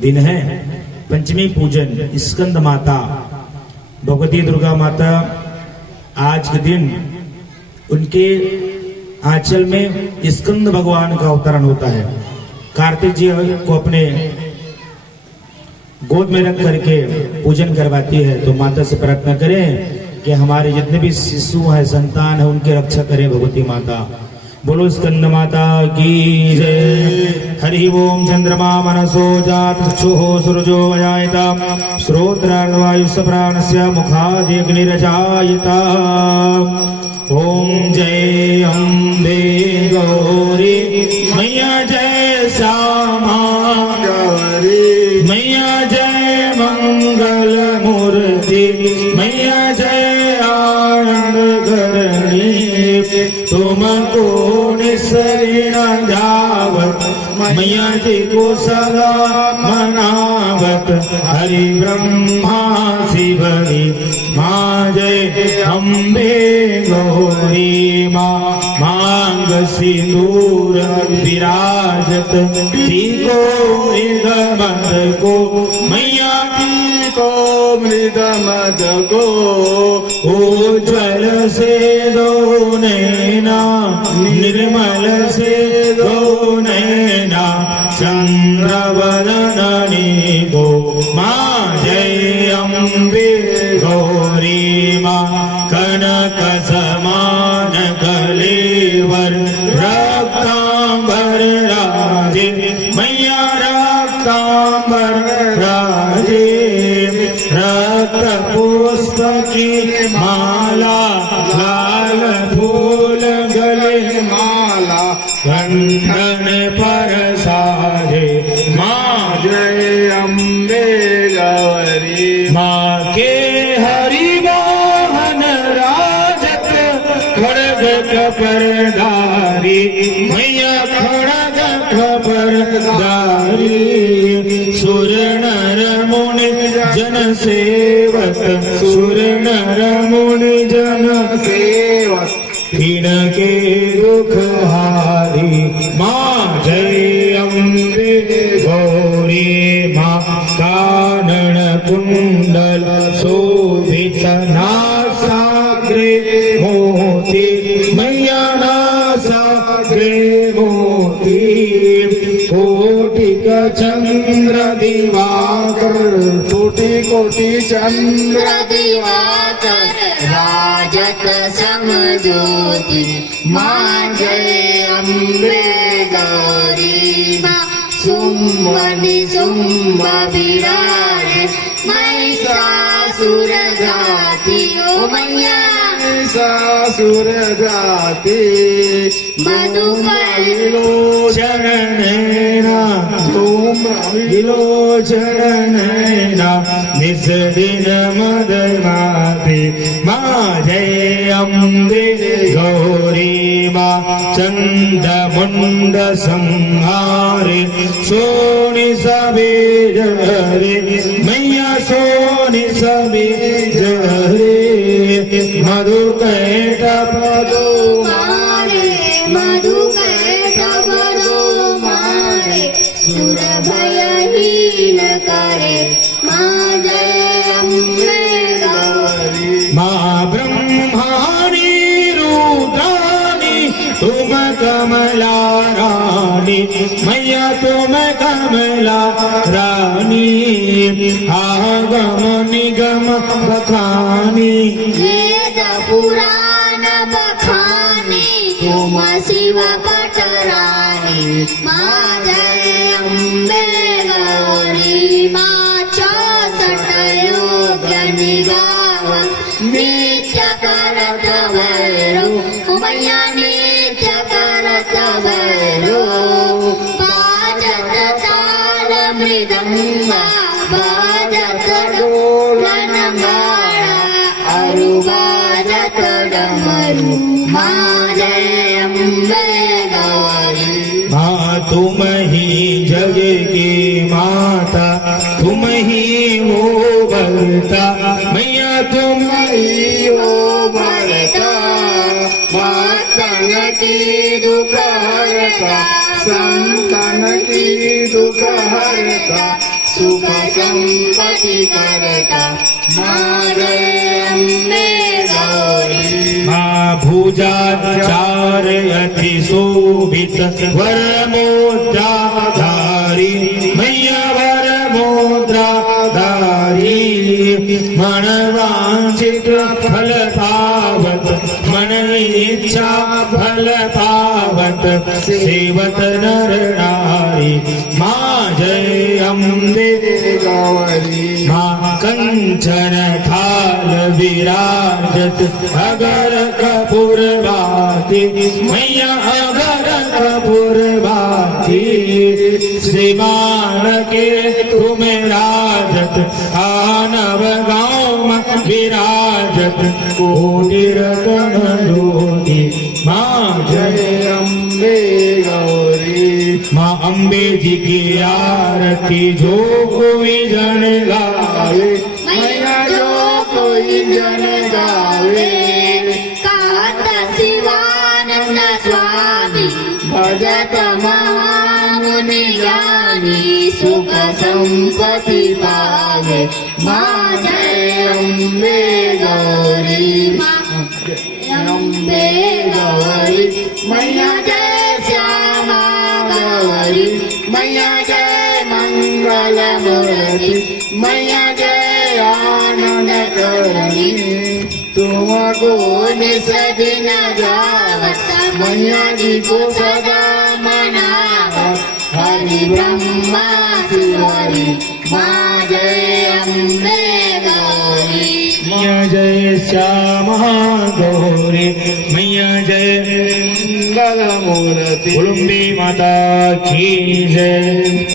दिन है। पंचमी पूजन स्कंद माता भगवती दुर्गा माता आज के दिन उनके आंचल में स्कंद भगवान का अवतरण होता है। कार्तिक जी को अपने गोद में रख करके पूजन करवाती है। तो माता से प्रार्थना करें कि हमारे जितने भी शिशु हैं, संतान है, उनकी रक्षा करे भगवती माता। बोलो स्कंद माता की जय। हरि ओम। चंद्रमा मनसो जात चक्षुः सूरजो वयायता श्रोत्रार्धवायुः प्राणस्य मुखादग्निरजायता। ओम जय अम्बे गौरी मैया जय श्यामा गौरी मैया जय मंगल मूर्ति मैया जय आनंद करणी। तुमको निसरण जावत मैया जी को सदा मनावत। हरि ब्रह्मा शिवरी माँ जय अम्बे गौरी माँ। मांग सिंदूर विराजत टीको मृदमद को मैया टीको मृदमद को। उज्ज्वल से दो नैना निर्मल से दो नैना चंद्रवदनी को। माँ जय अम्बे गौरी माँ। कनक समान कलेवर रक्तांबर राजे मैया रक्तांबर राजे। रक्त पुष्प की माला लाल फूल गले माला कंठन पर साजे। माँ जय अम्बे गौरी माँ के हरि वाहन राजत खड़ग कपरधारी मैया खड़ग कपरधारी। सुर नर मुनि जन सेवक सुर नर मुनि जन सेवक तिनके दुख हारी। माँ जय अम्बे गौरी माँ। कानन कुंडल शोभित नासाग्रे मोती मैया नासाग्रे मोती। कोटिक चंद्र दिवाकर कोटि कोटि चंद्र दिवाकर राजत समज्योति। माँ जय अम्बे गौरी माँ। शुंभ निशुंभ विराजे महिषासुर घाती ओ मैया महिषासुर घाती। मधुकैलोचन नैना तुम विलोचन नैना निस दिन मदमाती। माँ जय अम्बे गौरी माँ। चंद मुंड संहारे सोनि सबेज रे मैया सोनि सबेज रे। मधु कैटभ दो मारे मधु कैटभ दो मारे सुर भयहीन करे। माँ जय अम्बे गौरी माँ। ब्रह्माणी रुद्राणी तुम कमला रानी मैया तुम कमला रानी। आगम निगम बखानी वेद पुराण बखानी तुम शिव पटरानी। माँ जय अम्बे गौरी माँ। 64 योग्य निगाह नित्य करत भैरो मैया नित्य करत भैरो। बाजत ताल मृदंगा बाजत ढोल नगाड़ा अरु बाजत डमरू। माँ जय अम्बे गौरी माँ। तुम ही जग की माता तुम ही हो भरता मैया तुम ही हो भरता। माँ तन की दुख हरता संतान की दुख हरता सुख संपत्ति करता माँ जय अम्बे गौरी माँ भुजाचार अति शोभित वर मुद्राधारी मैया वर मुद्राधारी मन वांछित फल पावत मन इच्छा फल पावत सेवत नर नारी माँ जय अम्बे गौरी माँ कंचन थाल विराजत अगर कपूर बाती मैया अगर कपूर बाती श्रीमान के तुम राजत आनव गाँव में विराजत कोटि रतन ज्योति माँ जय जय अम्बे गौरी माँ अम्बे जी की आरती जो कोई जन गावे मैया जो कोई जन गावे कात शिवानंद स्वामी भजत महामुनि ज्ञानी सुख संपत्ति पावे माँ जय अम्बे गौरी अम्बे गौरी मैया जय श्यामा गौरी मैया जय मंगल मूर्ति मैया जय आनंद करी तुमको निस दिन गावत मैया जी को सदा मनावत हरि ब्रह्मा शिवरी माँ जय अम्बे गौरी मैया जय श्यामा गौरी मैया जय मंगल मूर्ति कुलुम्बी माता की जय।